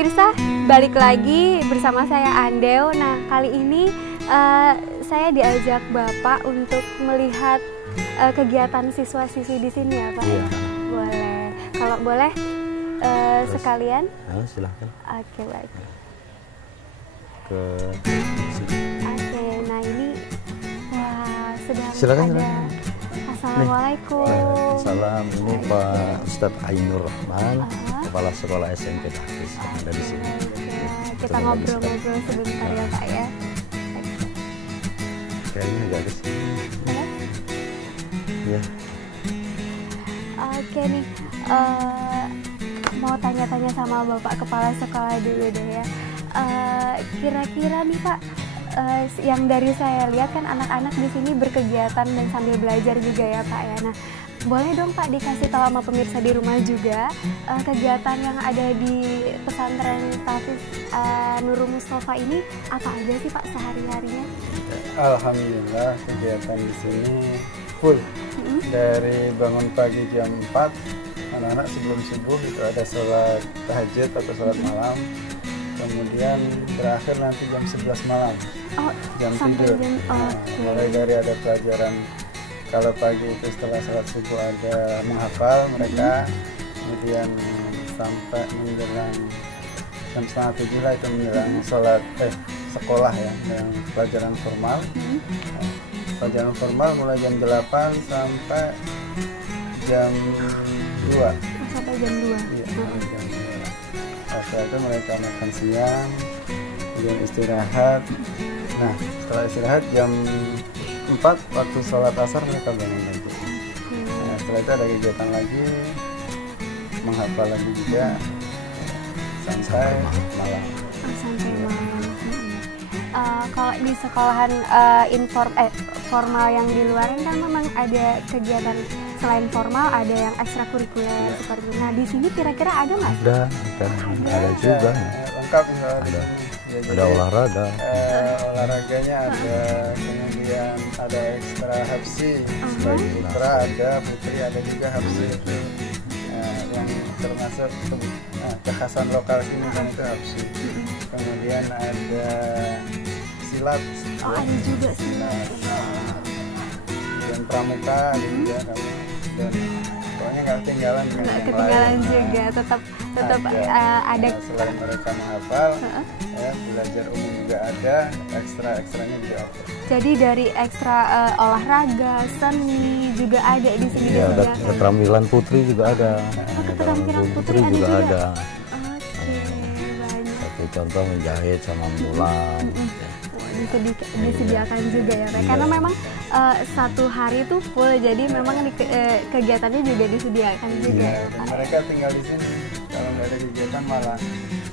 pemirsa, balik lagi bersama saya Andeo. Nah, kali ini saya diajak Bapak untuk melihat kegiatan siswa-siswi di sini ya Pak? Iya. Boleh. Kalau boleh sekalian? Silahkan. Oke, baik. Oke, nah ini wah sedang silakan, ada. silakan. Assalamualaikum. Salam, ini Pak Ustadz Ainur Rahman, Kepala Sekolah SMP Tahfiz yang ada di sini. Kita ngobrol-ngobrol sebentar ya Pak ya. Kayaknya agak ke sini. Ya. Oke nih, mau tanya-tanya sama Bapak Kepala Sekolah dulu deh ya. Kira-kira nih Pak, yang dari saya lihat kan anak-anak di sini berkegiatan dan sambil belajar juga ya Pak ya. Nah, boleh dong Pak dikasih tahu sama pemirsa di rumah juga kegiatan yang ada di pesantren Tahfiz Nurul Mustafa ini apa aja sih Pak sehari-harinya? Alhamdulillah kegiatan di sini full. Dari bangun pagi jam 4, anak-anak sebelum subuh itu ada sholat tahajud atau sholat malam. Kemudian berakhir nanti jam 11 malam, jam tidur. Mulai dari ada pelajaran, kalau pagi itu setelah sholat subuh ada menghafal mereka, kemudian sampai menjelang jam setengah 7 lah itu menjelang sholat sekolah ya, yang pelajaran formal. Pelajaran formal mulai jam 8 sampai jam 2. Sampai jam 2? Iya, jam 2. Setelah itu mereka makan siang, kemudian istirahat. Nah, setelah istirahat jam 4 waktu sholat asar mereka bangun lagi. Nah, setelah itu ada kegiatan lagi, menghafal lagi juga sampai malam. Sampai malam. Kalau di sekolahan formal yang di luar kan memang ada kegiatan selain formal, ada yang ekstrakurikuler seperti itu. Nah, di sini kira-kira ada nggak? Ada juga. Lengkap ada olahraga. Olahraganya ada, kemudian ada ekstra hapsi. Sebagai putra ada, putri ada juga hapsi. Yang termasuk kekhasan lokal sini kan itu hapsi. Kemudian ada silat. Ada juga silat. Dan pramuka ada juga dan pokoknya nggak ketinggalan. Nggak ketinggalan juga, tetap ada. Selain mereka menghafal, belajar umum juga ada, ekstranya juga ada. Jadi dari ekstra olahraga, seni juga ada di sini. Ya, ada keterampilan putri juga ada. Keterampilan putri juga ada. Oke, banyak. Satu contoh menjahit sama mulang. Disediakan juga ya Pak, karena memang satu hari itu full, jadi memang kegiatannya juga disediakan juga. Dan mereka tinggal di sini, kalau nggak ada kegiatan malah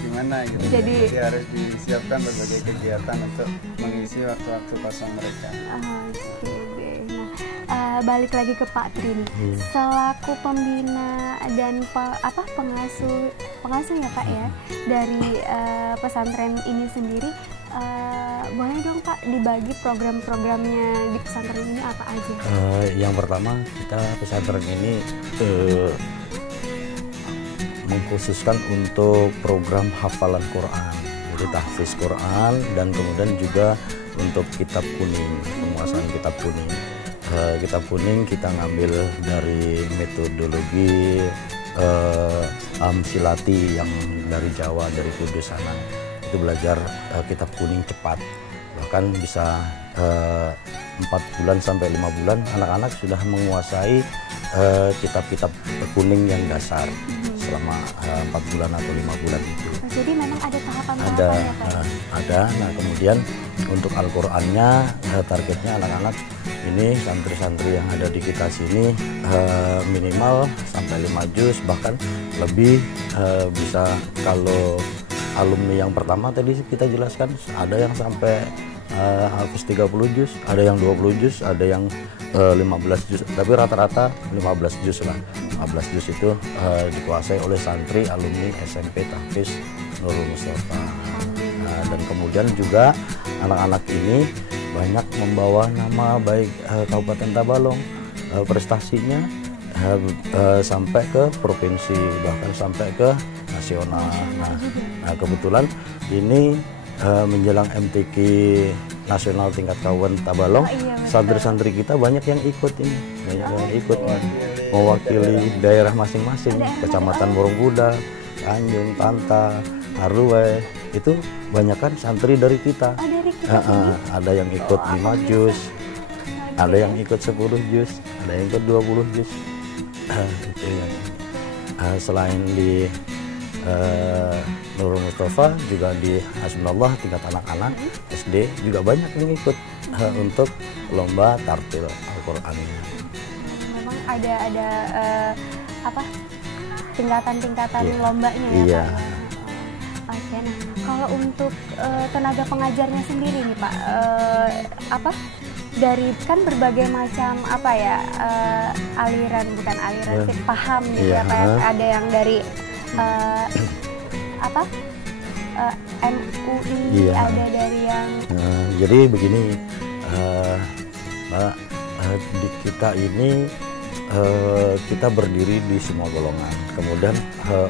gimana gitu. Jadi harus disiapkan berbagai kegiatan untuk mengisi waktu-waktu kosong mereka. Oke deh. Nah, balik lagi ke Pak Tri, selaku pembina dan pengasuh ya Pak ya dari pesantren ini sendiri. Boleh dong Pak dibagi program-programnya di pesantren ini apa aja? Yang pertama, kita pesantren ini mengkhususkan untuk program hafalan Quran, jadi tahfiz Quran, dan kemudian juga untuk kitab kuning, penguasaan kitab kuning. Kitab kuning kita ngambil dari metodologi Amsilati yang dari Jawa, dari Kudus sana. Itu belajar kitab kuning cepat, bahkan bisa 4 bulan sampai 5 bulan anak-anak sudah menguasai kitab-kitab kuning yang dasar selama 4 bulan atau 5 bulan itu. Jadi memang ada tahapan-tahapan Ada, ya Pak? ada. Nah, kemudian untuk Al-Qur'annya targetnya anak-anak ini santri-santri yang ada di kita sini minimal sampai 5 juz, bahkan lebih bisa. Kalau alumni yang pertama tadi kita jelaskan ada yang sampai hafuz 30 juz, ada yang 20 juz, ada yang 15 juz, tapi rata-rata 15 juz lah. 15 juz itu dikuasai oleh santri alumni SMP Tahfiz Nurul Mustafa. Dan kemudian juga anak-anak ini banyak membawa nama baik Kabupaten Tabalong. Prestasinya sampai ke provinsi, bahkan sampai ke nasional. Nah kebetulan ini menjelang MTQ nasional tingkat kabupaten Tabalong, santri-santri kita banyak yang ikut ini, banyak yang ikut mewakili daerah masing-masing, Kecamatan Borongkuda, Tanjung, Tanta, Arue, itu banyak kan santri dari kita. Ada yang ikut 5 juz, ada yang ikut 10 juz, ada yang ikut 20 juz. Itu yang selain di Nurul Mustafa, juga di Hasbunallah tingkat anak-anak SD juga banyak yang ikut untuk lomba tartil Al-Quran. Memang ada apa tingkatan-tingkatan lombanya ya, iya. Pak ya. Oke, nah kalau untuk tenaga pengajarnya sendiri nih Pak, apa dari kan berbagai macam apa ya aliran, bukan aliran sih, paham gitu ya Pak ya. Ada yang dari apa MUI, ada dari yang jadi begini Mbak, di kita ini kita berdiri di semua golongan, kemudian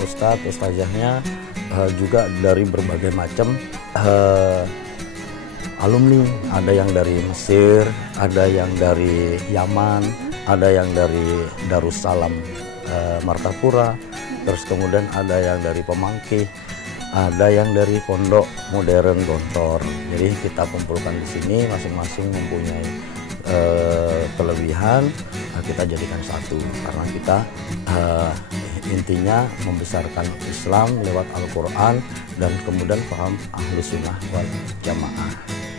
ustadz ustazahnya juga dari berbagai macam alumni, ada yang dari Mesir, ada yang dari Yaman, ada yang dari Darussalam Martapura, terus kemudian ada yang dari Pemangkih, ada yang dari Pondok Modern Gontor. Jadi kita kumpulkan di sini, masing-masing mempunyai kelebihan, kita jadikan satu karena kita intinya membesarkan Islam lewat Al-Quran dan kemudian paham Ahlus Sunnah wal Jamaah.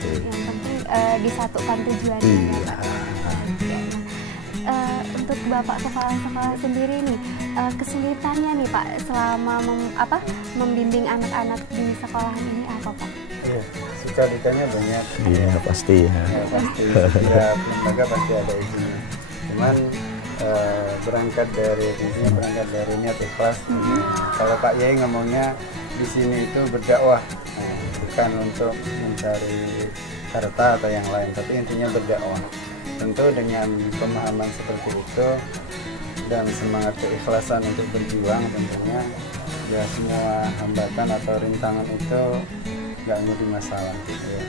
Yang penting disatukan tujuannya. Iya. Untuk Bapak Kepala Sekolah sendiri nih, kesulitannya nih Pak selama membimbing anak-anak di sekolahan ini apa Pak? Iya, suka dukanya banyak. Iya pasti ya. Ya pasti, setiap lembaga pasti ada izinnya. Cuman berangkat dari niat ikhlas. Kalau Pak Yai ngomongnya di sini itu berdakwah, bukan untuk mencari harta atau yang lain, tapi intinya berdakwah. Tentu dengan pemahaman seperti itu dan semangat keikhlasan untuk berjuang, tentunya ya semua hambatan atau rintangan itu nggak menjadi masalah gitu ya.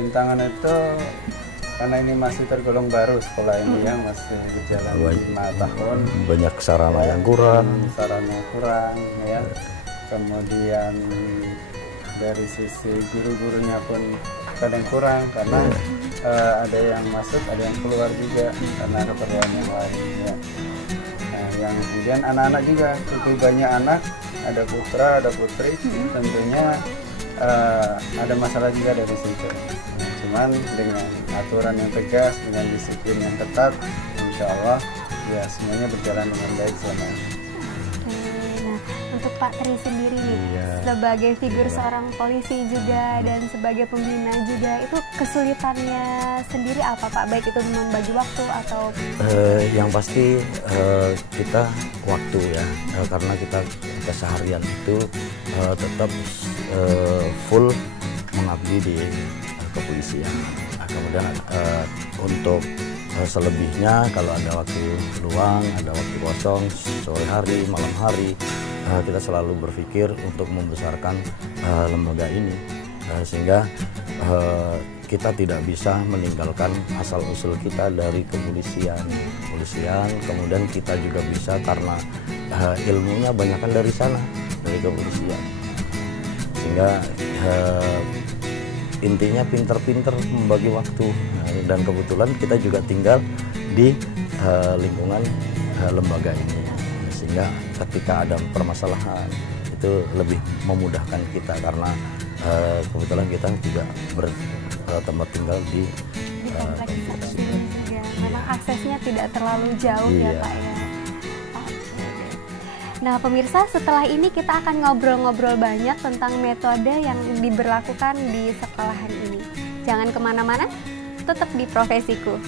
Rintangan itu karena ini masih tergolong baru sekolah ini ya, masih berjalan 5 tahun, banyak sarana yang kurang, ya. Kemudian dari sisi guru-gurunya pun kadang kurang karena ada yang masuk, ada yang keluar juga karena keperluan yang lain ya. Nah, yang kemudian anak-anak juga cukup banyak anak, ada putra, ada putri, tentunya ada masalah juga dari situ. Cuman dengan aturan yang tegas, dengan disiplin yang ketat, insya Allah ya semuanya berjalan dengan baik selama ini. Nah, untuk Pak Tri sendiri nih, sebagai figur seorang polisi juga dan sebagai pembina juga, itu kesulitannya sendiri apa Pak? Baik itu membagi waktu atau? Yang pasti kita waktu ya, karena kita keseharian itu tetap full mengabdi di kepolisian. Nah, kemudian untuk selebihnya kalau ada waktu luang, ada waktu kosong, sore hari, malam hari, kita selalu berpikir untuk membesarkan lembaga ini, sehingga kita tidak bisa meninggalkan asal-usul kita dari kepolisian. Kemudian kita juga bisa karena ilmunya banyakkan dari sana, dari kepolisian, sehingga intinya pinter-pinter membagi waktu. Dan kebetulan kita juga tinggal di lingkungan lembaga ini, sehingga ketika ada permasalahan itu lebih memudahkan kita karena kebetulan kita juga bertempat tinggal di kompleks juga. Memang aksesnya tidak terlalu jauh ya Pak ya. Nah pemirsa, setelah ini kita akan ngobrol-ngobrol banyak tentang metode yang diberlakukan di sekolahan ini. Jangan kemana-mana, tetap di Profesiku.